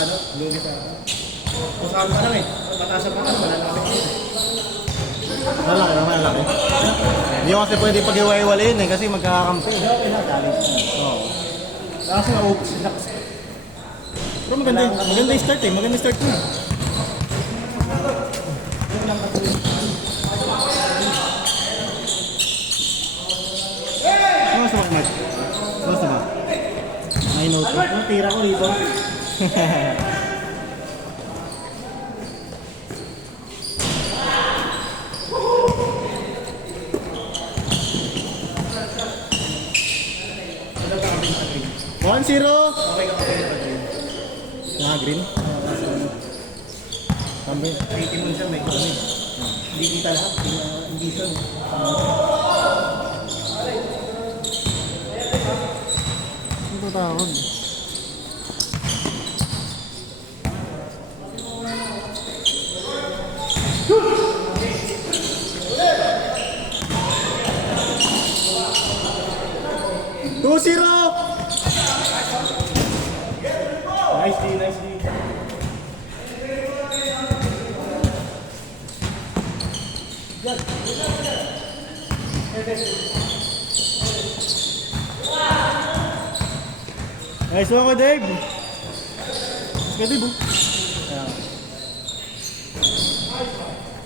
ano, Lunes sa ano. Kung saan pa lang eh. Mataas pa lang, malalapit yun. Malaki naman, malaki. Hindi ko kasi pwede pag-iwa-iwalayin eh, kasi magkakakampi. Okay na, challenge. Oo. Tapos na-oops, Pero maganda yung start eh, maganda yung start mo. Kamusta ba, Mark? Kamusta ba? May note ba? Ang tira ko rito. Ano ka kami naka-green? 1-0! Okay ka kami naka-green. Green? Kambi. 80 mo siya, may kami. Hindi kita lahat, hindi siya. Ano tawag? Nice D, nice D. Nice one ko, Dave! Let's go, Dave!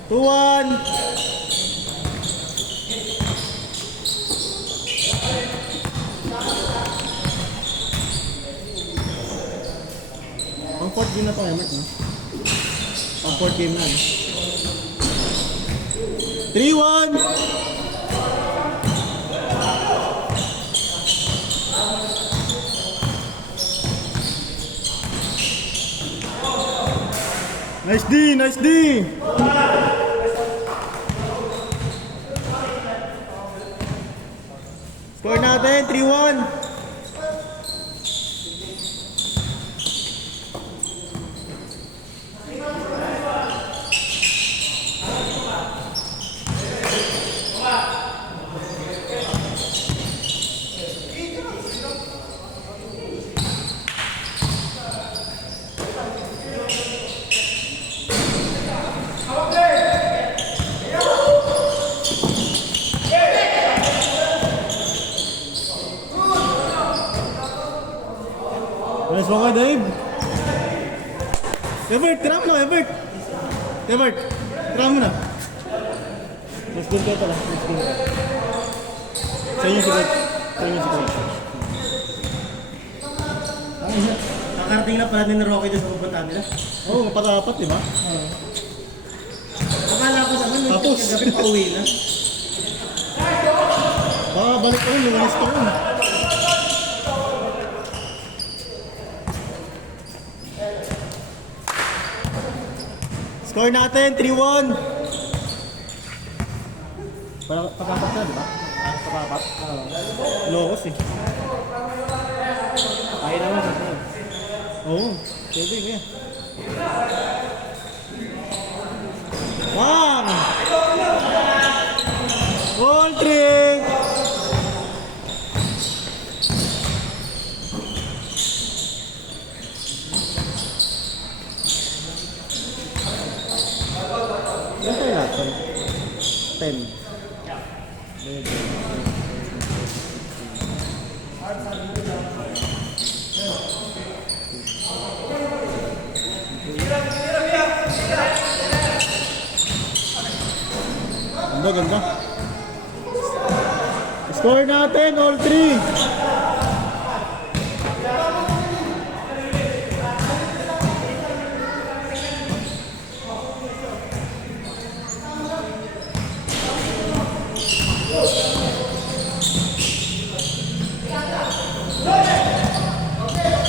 2-1! Ang 4th game na to, Emmett, no? Ang 4th game na, no? 3-1! Nice D! Nice D! Score natin, 3-1! Nice one ka, Dave! Evert, tira mo na, Evert! Evert, tira mo na! Let's go kayo pala, let's go. Sa inyo si Coach. Sa inyo si Coach. Nakarating na pala din na Rocky doon sa pupuntahan nila. Oo, patapat, di ba? Akala ko sa ano, Tapos. gabi pa uwi na. Baka balik ko yun, lumanis ko yun. Score natin, 3-1! Patapat na, di ba? Patapat? Locos eh. Kaya naman sa sunod. Oo, pwede nga. Bang! Ball trick! Ilan tayo natin? 10. Ganda, ganda. Score natin, all three.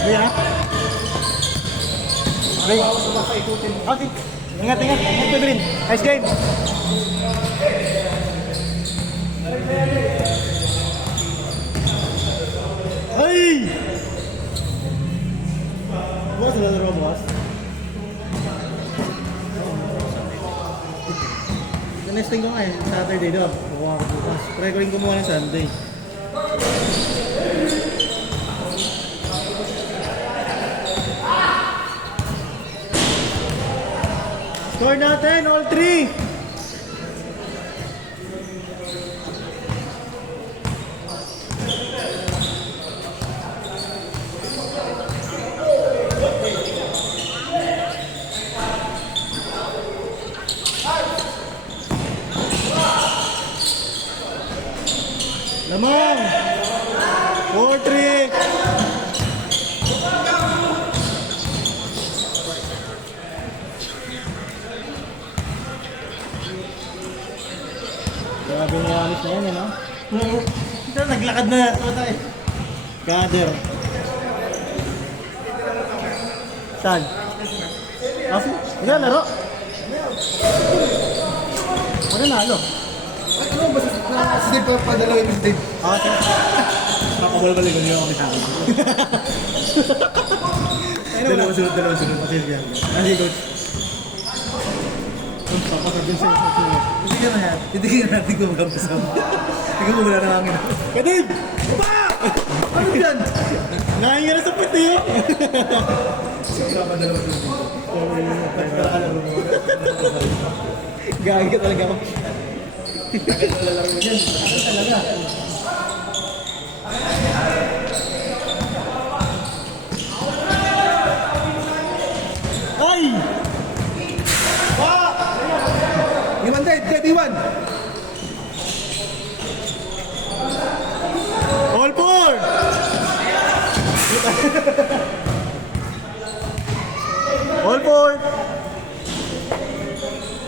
Iya. Okay. Okay. Ingat, ingat. Ingat to green. Nice game. Hey! Bukas na laro bukas? Nesting ko nga eh, Saturday daw. Kukuha ko bukas. Try ko rin kumuha ng Sunday. Score natin, all three. Lamang. 4-3. Grabe yung alis na yan, ano? Ito, naglakad na. Ito tayo. Gather. Saan? Kasi, yan, laro. Ano nalo? Ano ba? Steve, padala yung Steve. Ah, sige. Papagal-galing ko niyo kami sa akin. Dalawa sunod. Kasi yan. Kasi coach. Papasabin sa'yo sa sunod. Hindi ka natin kumagapasam. Tingnan mo wala na hangin. Kadib! Aba! Ano yan? Nakahinga na sa puti eh. Wala pa dalawa sunod dito. Gagi ka talaga ako. Lalaro mo yan. Talaga. Ay! Iwan din, Dave, Iwan. All four! All four!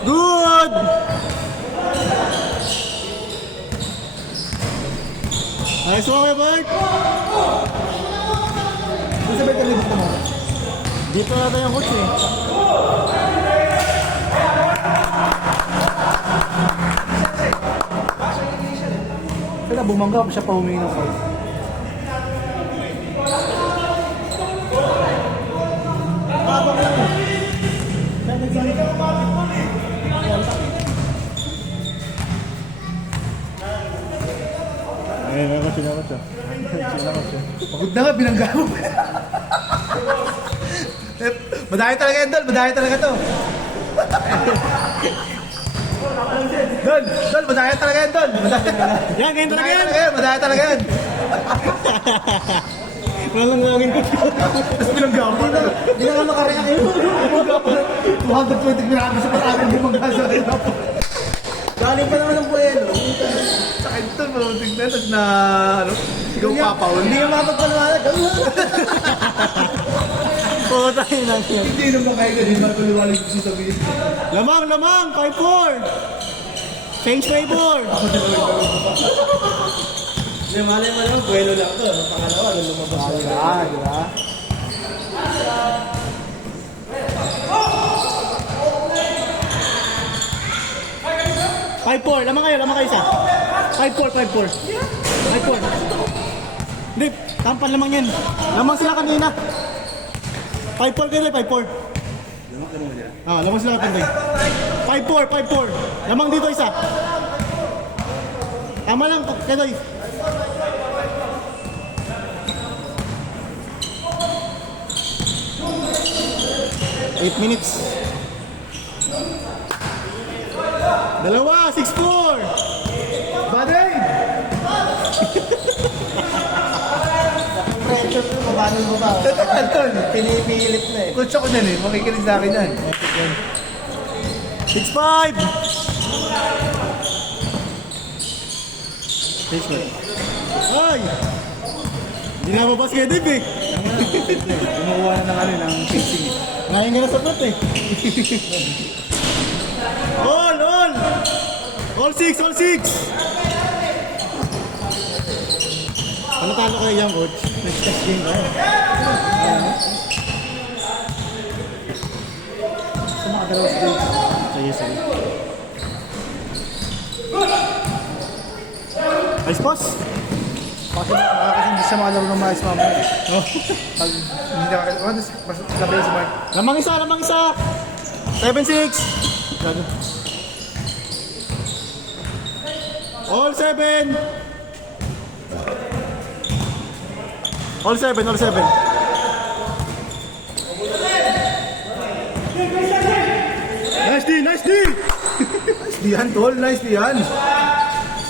Good! Nice one, Bert! Ano sabi ka libot mo? Dito na tayo yung coach eh. Kaya bumangga, siya pa humingi ng foul. Habang lang eh. Ay, may coach na coach. Pagod na nga, binangga mo. Madaya talaga yan, Dol. Madaya talaga to. Dol, madaya talaga yan, Dol. Yan, ganyan talaga yan! Madaya talaga yan. Walang laging coach. Tapos binangga mo. Hindi na nga makareact yun. Binangga mo. 220 grams sa patagan bumangga sa akin. Galing pa naman ng buwan. Sa akin to, mabuting na. Tapos na, ano, sigaw papaw. Hindi nga mapagpanawalag. Oo, tayo lang yan. Hindi naman kaya ganun. Matuluwalig ko sasabihin. Lamang, 5-4! Change favor! Hindi, malay mo naman, buwelo lang to. Ang pangalawa, lumabas ako. Di ba? Five-four, lamang kayo isa. 5-4. Hindi, tampan lamang yan. Lamang sila kanina. 5-4 kayo, 5-4. Lamang ka naman yan. Ah, lamang sila kanina. 5-4. Lamang dito isa. Tama lang, Kedoy. Eight minutes. Dalawa, 6-4. Baday! Pressure ko, paano mo ba? Tatagal, Tol. Pinipilit na eh. Coach ako dyan eh. Makikinig sa akin yan. 6-5. Ay! Hindi na mabas kay Dave eh. Gumawa na ng ano, ng fixing eh. Ngayon ka na sa plot eh. All! All 6! Ano talo kayo yan, coach? Next test game kayo. Sa mga dalawa sa date. Sige. Nice pass! Kasi hindi siya makalaro ng maayos mamaya. Oh. Pag hindi nakakalawa, mas sabi sa Mark. Lamang isa! 7-6! Gano? All 7! All 7! Nice, D, nice D! Nice diyan, tol. Nice diyan.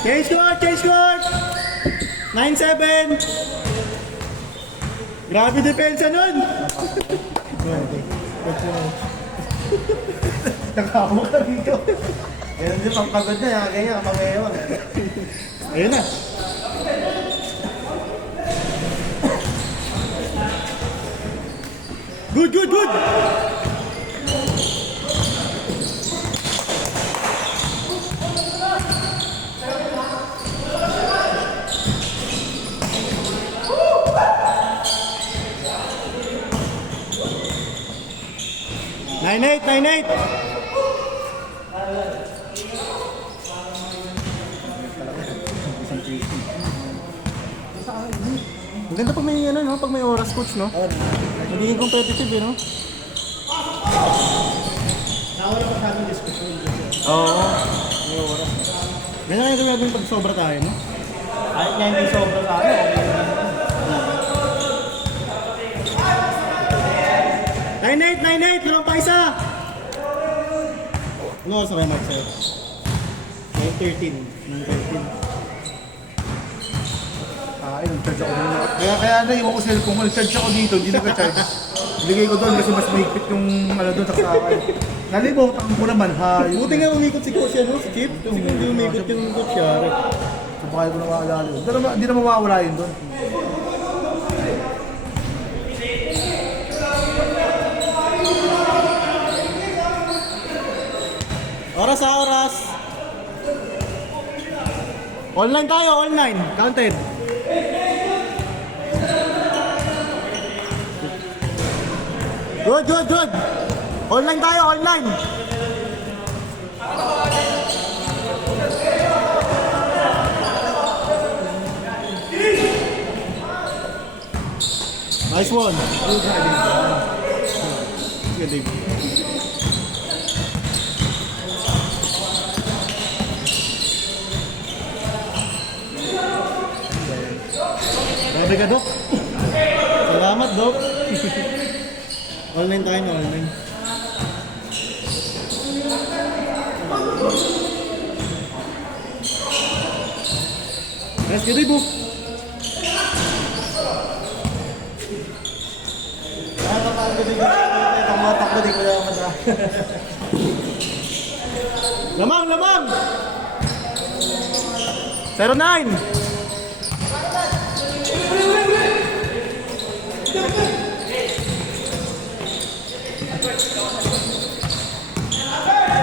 Change court, change court! 9-7! Grabe depensa nun! Nakahawak na dito. Ganun din, pampagod na. Ganyan, pang-ewan. Ayun na. Good, good, good! Nine eight, 9-8. Maganda pag may ano, no? Pag may oras, coach, no? Magiging competitive, eh, no? Nawala pa sa ating diskusyon. Oo. May oras. Ganyan yung gagawin pag sobra tayo, no? Kahit nga hindi sobra sa akin. 9-8, 9-8! Meron pa isa! Ano oras na kayo, Mark, sa'yo? 9-13. 9-13. Nag-charge ako dito. Kaya na, iwan ko cellphone ko. Nag-charge ako dito, hindi nag-charge. Bigay ko doon kasi mas mahigpit yung ano doon sa akin. Nalimutan ko naman, ha. Buti nga umikot si coach yan, no? Si Chip. Kasi kung hindi umikot yung coach yari. Sabakay ko na maalala yun. Hindi na mawawala yun doon. Oras ha, oras! Online tayo, online. Counted. Good, good, good. Online tayo, online. Nice one. Good, Dave. Grabe ka, Dok. Salamat, Dok. Online tayo na, online. Yes, good day, Book. Lamang, lamang! 09!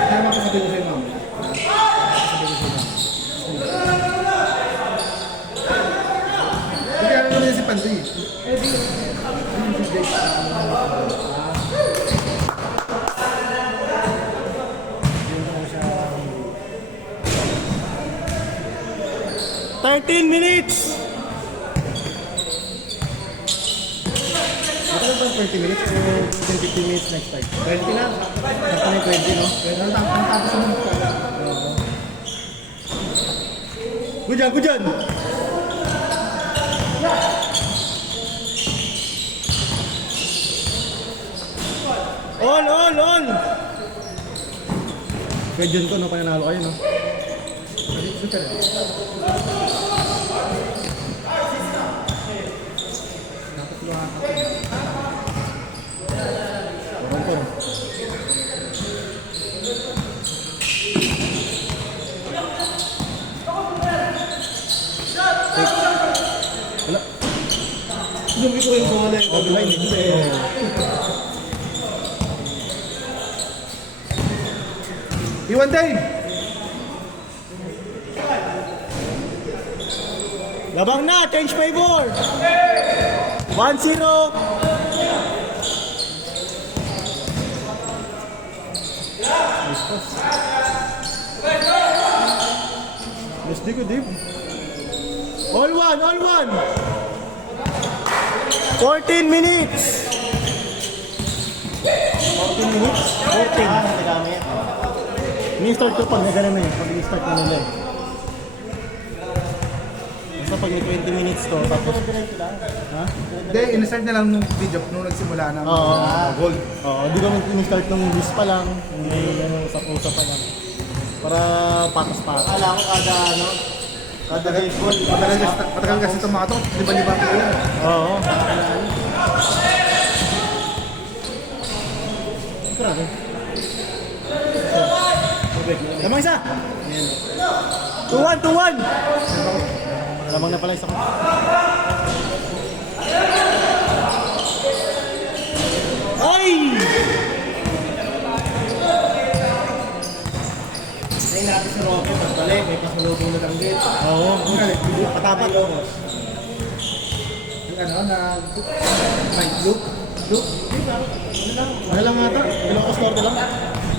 Kaya makasabi ko sa'yo, ma'am. Hindi kaya naman si Pansi. $13 minutes! Ito lang bang 20 minutes o 15 minutes next time? 20 lang. Sakto na yung 20, no? Ang tapos mo. Good job, good job! All! Kaya dyan ko, no? Pananalo kayo, no? Parang ko, no? Wala. Lumi ko yung bola yung online. Iwan Dave! Labang na! Change favor! 1-0! Yes, di ko, Dave. All one! 14 minutes! 14 minutes? 14. Ini-start ko pag nagana na yun. Pag i-start na nila eh. Basta pag may 20 minutes to, tapos... Ha? Hindi, in-start na lang nung video nung nagsimula ng Oo. gold. Oo, di kami in-start nung list pa lang, yung may ano, sa pusa pa lang. Para patas-patas. Akala ko kada baseball. Matagal kasi tumato, liba-liba pa yan. Oo. Grabe. Lamang isa! 2-1, 2-1! Lamang na pala isa ko. Ay! Ngayon natin si Roque, pagbalik, may pasalubong na tanggit. Oo. Patapat. Yung ano, na night loop. Loop? Ano lang ata? Ilang score na lang?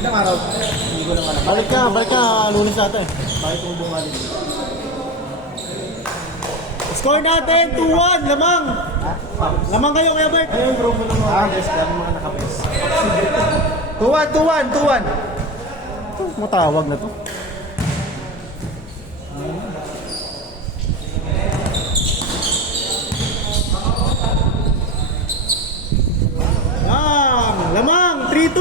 Ilang araw? Hindi ko lang alam. Balik ka, lunes natin. Bakit kung bumalik? Score natin, 2-1, lamang! Lamang kayo, Kuya Bert! Ayun, bro mo ng mga guys, kaya mga nakapres. 2-1. Matawag na to. Lamang! 3-2!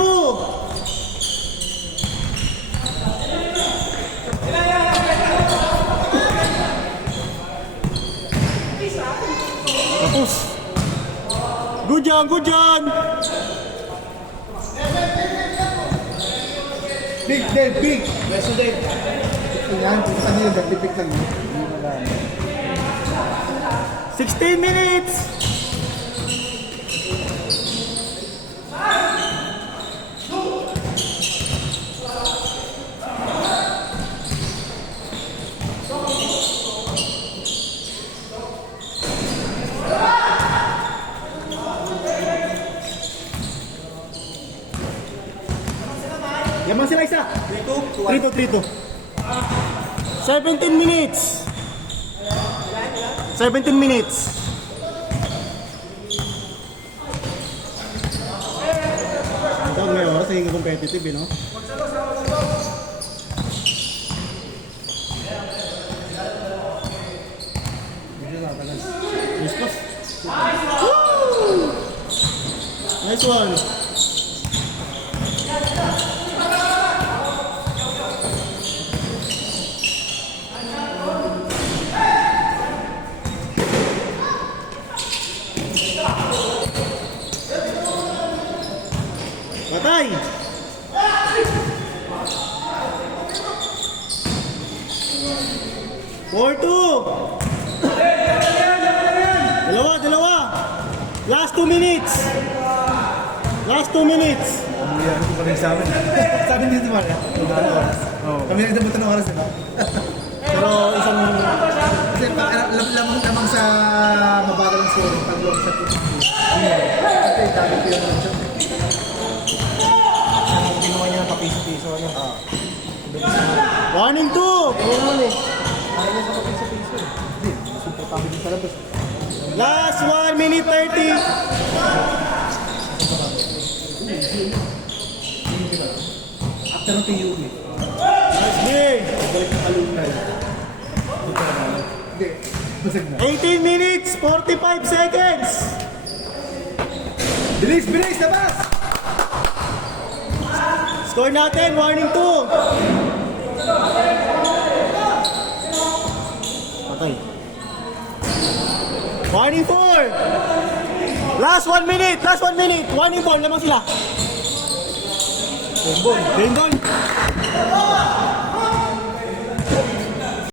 Tapos. Good yan, good yan! Big, Dave, big! Yes, Dave. Yan, kung saan yun, nag-pick lang yun. 16 minutes! Yaman sila isa. 3-2. 17 minutes. 17 minutes. Ito may oras ay competitive, no? Nice pass. Woo! Nice one. Patay! Four, two! Dalawa! Last 2 minutes! Last 2 minutes! Yan, ito pa rin sa amin. Sabi dito ba? Kami nagdabutan ng oras, diba? Pero isang... Kasi lamang sa mabagal ng score, pag long shot yung kasi dami ko yung long shot. Ginawa niya ng papiso-piso. Warning 2! Ayun naman eh. Ayaw niya sa papiso-piso eh. Hindi, super kami din sa labas. Last 1 minute 30! After ng PUB, Nice game! balik ng alumni. Hindi, basag na. 18 minutes 45 seconds! Bilis, bilis, labas! Score natin, warning 2! Patay. Warning 4! Last 1 minute! Warning 4, lamang sila. Rainbow.